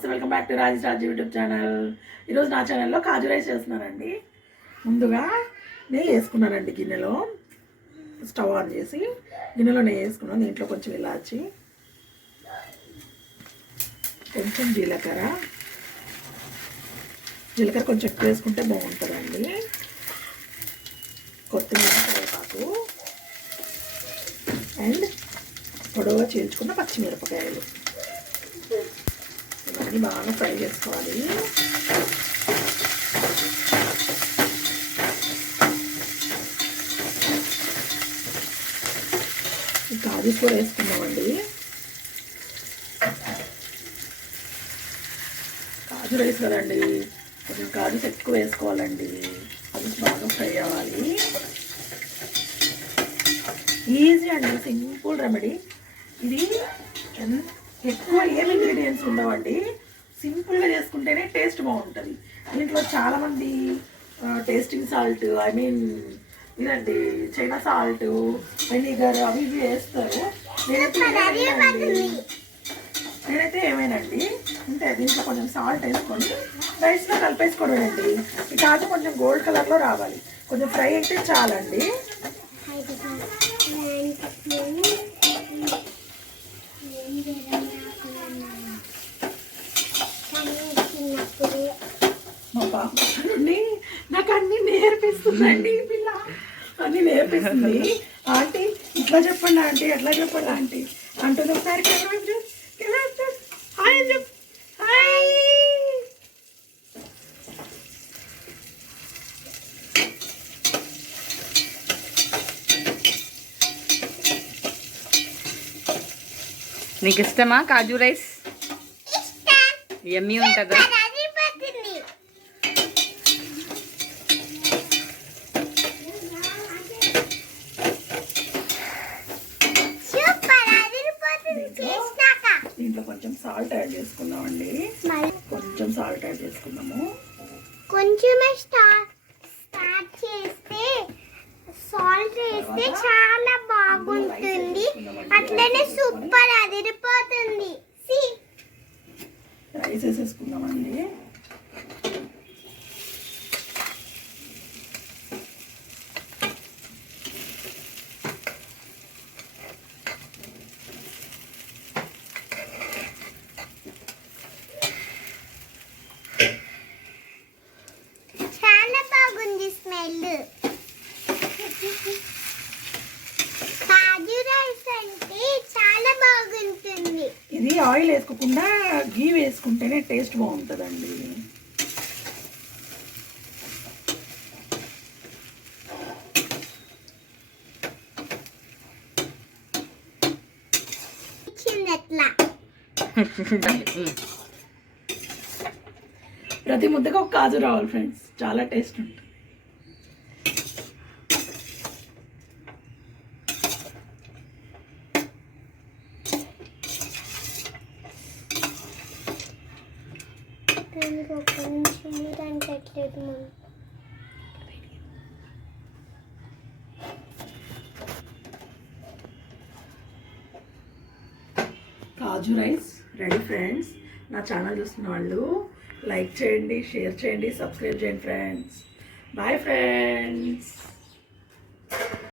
నమస్తే, welcome back to Raju YouTube channel. ఈరోజు నా ఛానల్లో కాజు రైస్ చేస్తున్నానండి. ముందుగా నెయ్యి వేసుకున్నానండి. గిన్నెలో స్టవ్ ఆన్ చేసి గిన్నెలో నెయ్యి వేసుకున్నాను. దీంట్లో కొంచెం ఇలాచి, కొంచెం జీలకర్ర కొంచెం ఎక్కువ వేసుకుంటే బాగుంటుందండి. కొత్తిమీర, కరివేపాకు అండ్ పొడవుగా చీల్చుకున్న పచ్చిమిరపకాయలు ఇవన్నీ బాగా ఫ్రై చేసుకోవాలి. ఈ కాజు కూడా వేసుకున్నామండి. కాజు రైస్ కదండి, కొంచెం కాజు ఎక్కువ వేసుకోవాలండి. అది బాగా ఫ్రై అవ్వాలి. ఈజీ అండి, సింపుల్ రెమెడీ ఇది. ఎక్కువ ఏమి ఇంగ్రీడియంట్స్ ఉండవండి, సింపుల్గా చేసుకుంటేనే టేస్ట్ బాగుంటుంది. దీంట్లో చాలామంది టేస్టింగ్ సాల్ట్, ఇదండి చైనా సాల్ట్, వెనిగర్ అవి ఇవి వేస్తారు. నేనైతే ఏమేనండి అంటే దీంట్లో కొంచెం సాల్ట్ వేసుకొని రైస్లో కలిపేసుకోవడం. ఈ కాజు కొంచెం గోల్డ్ కలర్లో రావాలి, కొంచెం ఫ్రై అయితే చాలండి. మా పాప నాకు అన్ని నేర్పిస్తుందండి. పిల్ల అన్ని నేర్పిస్తుంది. ఆంటీ ఇట్లా చెప్పండి, ఆంటీ ఎట్లా చెప్పండి ఆంటీ అంటుంది. ఒకసారి హాయ్ చెప్పు, హాయ్. నీకు ఇష్టమా కాజు రైస్? యమ్మీ ఉంటుందా? దీంట్లో కొంచెం సాల్ట్ యాడ్ చేసుకుందామండి. కొంచెం సాల్ట్ యాడ్ చేసుకుందాము. కొంచెమే స్టార్ట్ చేస్తే సాల్ట్ వేస్తే చాలా బాగుంటుంది. అట్లనే సూపర్ అదిరిపోతుంది. రైస్ వేసేసుకుందామండి. చాలా బాగుంది స్మెల్. కాజు రైస్ అంటే చాలా బాగుంటుంది. ఇది ఆయిల్ వేసుకోకుండా గీ వేసుకుంటేనే టేస్ట్ బాగుంటుందండి. ప్రతి ముద్దగా ఒక కాజు రావాలి ఫ్రెండ్స్, చాలా టేస్ట్ ఉంటుంది. ఒక నిమిషం దానికట్లేదు. కాజు రైస్ రెడీ ఫ్రెండ్స్. నా ఛానల్ చూస్తున్న వాళ్ళు లైక్ చేయండి, షేర్ చేయండి, సబ్స్క్రైబ్ చేయండి ఫ్రెండ్స్. Bye friends.